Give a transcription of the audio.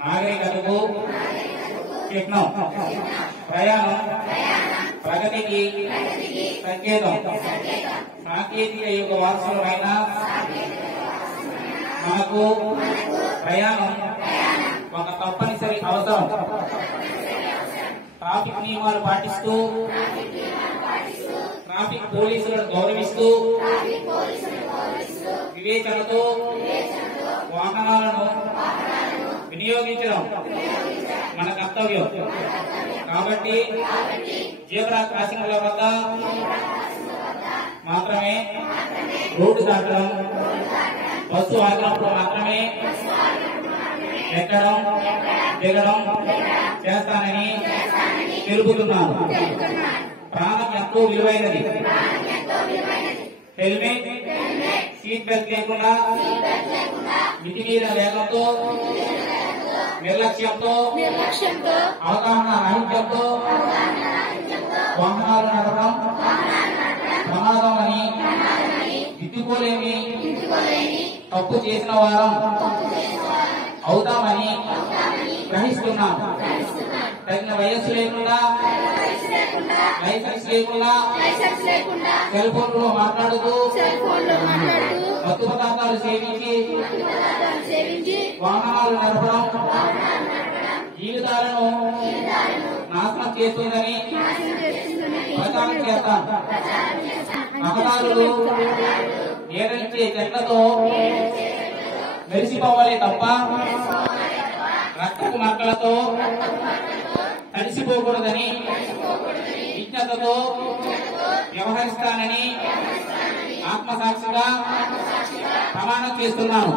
నాగరికతకు చిహ్నం. ప్రయాణం ప్రగతికి సంకేతం. సాంకేతిక యుగ వారసులమైన మనకు ప్రయాణం ఒక తప్పనిసరి అవసరం. ట్రాఫిక్ నియమాలు పాటిస్తూ ట్రాఫిక్ పోలీసులను గౌరవిస్తూ వివేచనతో వాహనాలను వినియోగించడం మన కర్తవ్యం. కాబట్టి జీబ్రా క్రాసింగ్ల వద్ద మాత్రమే రోడ్డు దాటడం, బస్సు ఆగినప్పుడు మాత్రమే ఎక్కడం దిగడం చేస్తానని తెలుపుతున్నాను. ప్రాణం ఎంతో విలువైనది. హెల్మెట్, సీట్ బెల్ట్ లేకుండా మితిమీరిన వేగంతో నిర్లక్ష్యంతో అవగాహన రాహిత్యంతో వాహనాలు నడపడం ప్రమాదం అని దిద్దుకోలేని తప్పు చేసిన వారం అవుతామని గ్రహిస్తున్నాం. తగిన వయస్సు లేకుండా లైసెన్స్ లేకుండా సెల్ ఫోన్ లో మాట్లాడుతూ మత్తు పదార్థాలు సేవించి వాహనాలు నడపడం జీవితాలను నాశనం చేస్తుందని ప్రచారం చేస్తాం. మహదారులు నేరించే చెట్లతో మెరిసిపోవాలి తప్ప రక్తపు మక్కలతో తడిసిపోకూడదని విజ్ఞతతో వ్యవహరిస్తానని ఆత్మసాక్షిగా ప్రమాణం చేస్తున్నాను.